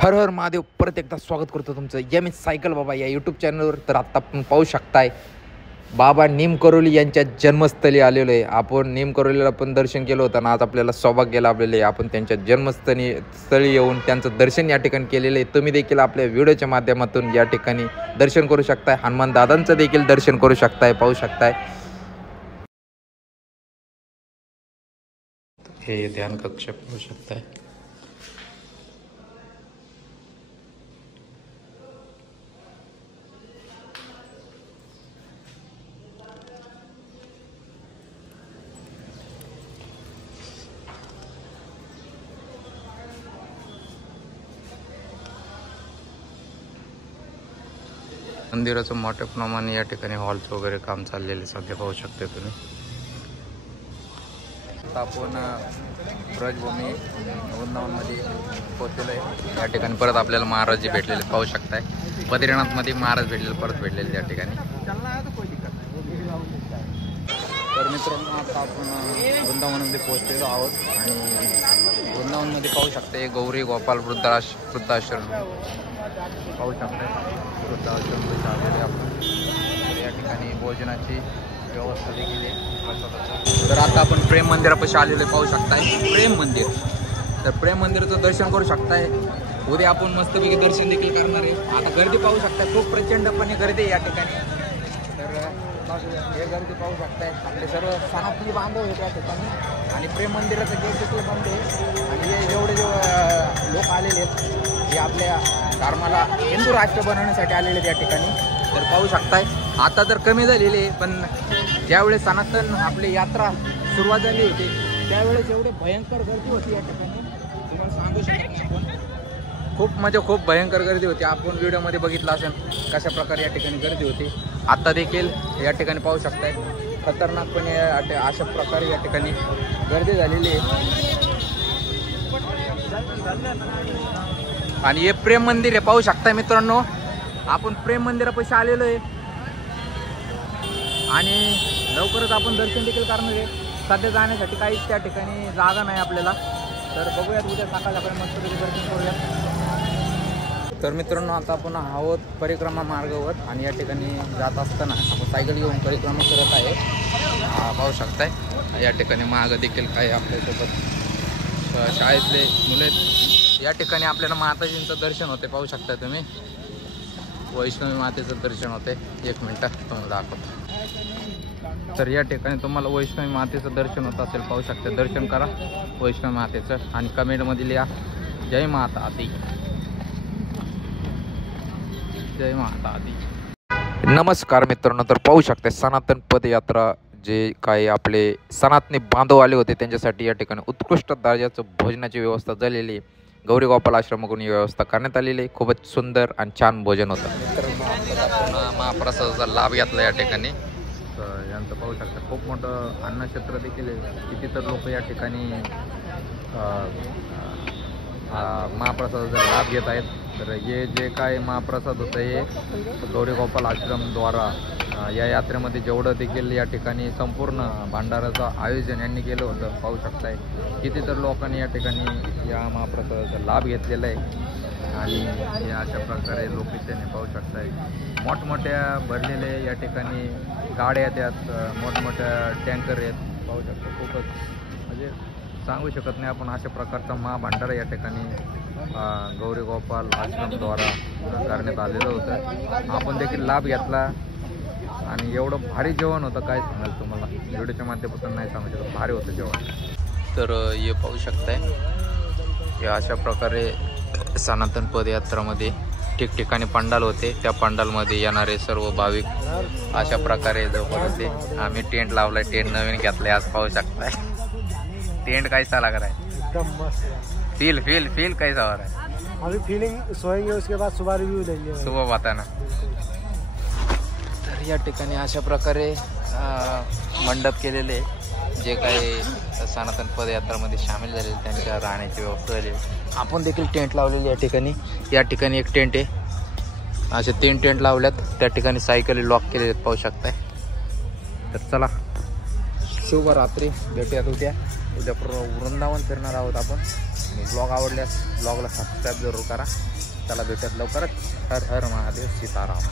हर हर महादेव. परत एकदा स्वागत करतो तुमचं एम एस सायकल बाबा या यूट्यूब चॅनलवर. तर आत्ता आपण पाहू शकताय बाबा निमकरोली यांच्या जन्मस्थळी आलेलो आहे. आपण निमकरोलीला पण दर्शन केलं होतं आणि आज आपल्याला सौभाग्य लाभलेलं आहे. आपण त्यांच्या जन्मस्थळी येऊन त्यांचं दर्शन या ठिकाणी केलेलं आहे. तुम्ही देखील आपल्या व्हिडिओच्या माध्यमातून या ठिकाणी दर्शन करू शकताय. हनुमान दादांचं देखील दर्शन करू शकताय. पाहू शकताय हे ध्यान कक्ष पाहू शकताय. मंदिराचं मोठ्या प्रमाणे या ठिकाणी हॉलचं वगैरे काम चाललेले सध्या पाहू शकता तुम्ही. आपण ब्रजभूमी वृंदावनमध्ये पोहोचलेलो आहे. या ठिकाणी परत आपल्याला महाराजजी भेटलेले पाहू शकताय. बद्रीनाथमध्ये महाराज परत भेटलेले या ठिकाणी. तर मित्रांनो आता आपण वृंदावनमध्ये पोहोचलेलो आहोत आणि वृंदावनमध्ये पाहू शकता गौरी गोपाल वृद्धाश्रम पाहू शकता. वृद्धाश्रममध्ये आलेले आपण या ठिकाणी भोजनाची व्यवस्था देखील आहे. तर आता आपण प्रेम मंदिरापाशी आलेले पाहू शकताय. प्रेम मंदिर, तर प्रेम मंदिराचं दर्शन करू शकताय. उद्या आपण मस्तपैकी दर्शन देखील करणार आहे. आता गर्दी पाहू शकताय, खूप प्रचंडपणे गर्दी आहे या ठिकाणी. तर हे गर्दी पाहू शकताय. आपले सर्व सनातनी बांधव आहेत या ठिकाणी आणि प्रेम मंदिराचं गेट देखील बंद आहे. आणि हे जेवढे लोक आलेले आहेत हे आपल्या धर्माला हिंदू राष्ट्र बनवण्यासाठी आलेले आहेत या ठिकाणी. तर पाहू शकताय आता तर कमी झालेली आहे, पण ज्यावेळेस सनातन आपली यात्रा सुरुवात झाली होती त्यावेळेस एवढे भयंकर गर्दी होती या ठिकाणी, तुम्हाला सांगू शकत नाही आपण. खूप भयंकर गर्दी होती. आपण व्हिडिओमध्ये बघितलं असेल कशा प्रकारे या ठिकाणी गर्दी होती. आता देखील या ठिकाणी पाहू शकताय खतरनाकपणे अशा प्रकारे या ठिकाणी गर्दी झालेली आहे. आणि हे प्रेम मंदिर आहे पाहू शकताय मित्रांनो. आपण प्रेम मंदिरापाशी आलेलो आहे आणि लवकरच आपण दर्शन देखील करणार आहे. सध्या जाण्यासाठी काहीच त्या ठिकाणी जागा नाही आपल्याला. तर बघूयात उद्या सकाळी मस्त दर्शन करूयात. तर मित्रांनो आता आपण आहोत परिक्रमा मार्गावर आणि या ठिकाणी जात असताना आपण सायकल घेऊन परिक्रमा करत आहे. पाहू शकताय या ठिकाणी मागं देखील काही आपल्यासोबत शाळेतले मुले या ठिकाणी आपल्याला माताजींचं दर्शन होते. पाहू शकताय तुम्ही वैष्णवी मातेचं दर्शन होते. एक मिनटं तुम्हाला दाखवतो. तर या ठिकाणी तुम्हाला वैष्णवी मातेचं दर्शन होत असेल पाहू शकता. दर्शन करा वैष्णवी मातेचं आणि कमेंटमध्ये लिहा जय माता आदी, जय माता आदी. नमस्कार मित्रांनो, तर पाहू शकता सनातन पदयात्रा जे काही आपले सनातनी बांधव आले होते त्यांच्यासाठी या ठिकाणी उत्कृष्ट दर्जाचं भोजनाची व्यवस्था झालेली आहे. गौरी गोपाल आश्रमाकडून ही व्यवस्था करण्यात आलेली आहे. खूपच सुंदर आणि छान भोजन होतं. मित्रांनो महाप्रसादाचा लाभ घेतला या ठिकाणी. यांचं पाहू शकता खूप मोठं अन्नक्षेत्र देखील आहे. किती तर लोक या ठिकाणी महाप्रसादाचा लाभ घेत आहेत. तर हे जे काय महाप्रसाद होतं हे गौरी गोपाल आश्रमद्वारा या यात्रेमध्ये जेवढं देखील या ठिकाणी संपूर्ण भंडाराचं आयोजन यांनी केलं होतं. पाहू शकताय किती तर लोकांनी या ठिकाणी या महाप्रसादाचा लाभ घेतलेला आहे. आणि हे अशा प्रकारे लोकेशन पाहू शकताय. मोठमोठ्या भरलेले या ठिकाणी गाड्या आहेत, मोठमोठ्या टँकर आहेत. पाहू शकता खूपच म्हणजे सांगू शकत नाही आपण अशा प्रकारचा महाभंडारा या ठिकाणी गौरी गोपाल आश्रमद्वारा करण्यात आलेलं होतं. आपण देखील लाभ घेतला आणि एवढं भारी जेवण होतं काय सांगाल तुम्हाला. व्हिडिओच्या माध्यमातून नाही सांगू शकत, भारी होतं जेवण. तर हे पाहू शकताय हे अशा प्रकारे सनातन पदयात्रामध्ये ठिकठिकाणी पंडाल होते. त्या पंडालमध्ये येणारे सर्व भाविक अशा प्रकारे जवळ होते. आम्ही टेंट लावलाय, टेंट नवीन घेतलाय आज पाहू शकताय. टेंट कैसा लग रहा है? एकदम मस्त. फील कैसा हो रहा है? अभी फीलिंग सोएंगे उसके बाद सुबह रिव्यू देंगे. सुबह बताना. तर या ठिकाणी अशा प्रकारे मंडप केलेले जे काही सनातन पदयात्रामध्ये सामील झालेले त्यांच्या राहण्याची व्यवस्था झाली. आपण देखील टेंट लावलेली या ठिकाणी. या ठिकाणी एक टेंट आहे. असे 3 टेंट लावल्यात. त्या ठिकाणी सायकली लॉक केलेले पाहू शकताय. तर चला शुभ रात्री, भेटूयात उद्या. वृंदावन फिरणार आहोत आपण. आणि ब्लॉग आवडल्यास ब्लॉगला सबस्क्राईब जरूर करा. चला भेटत लवकरच. हर हर महादेव सीताराम.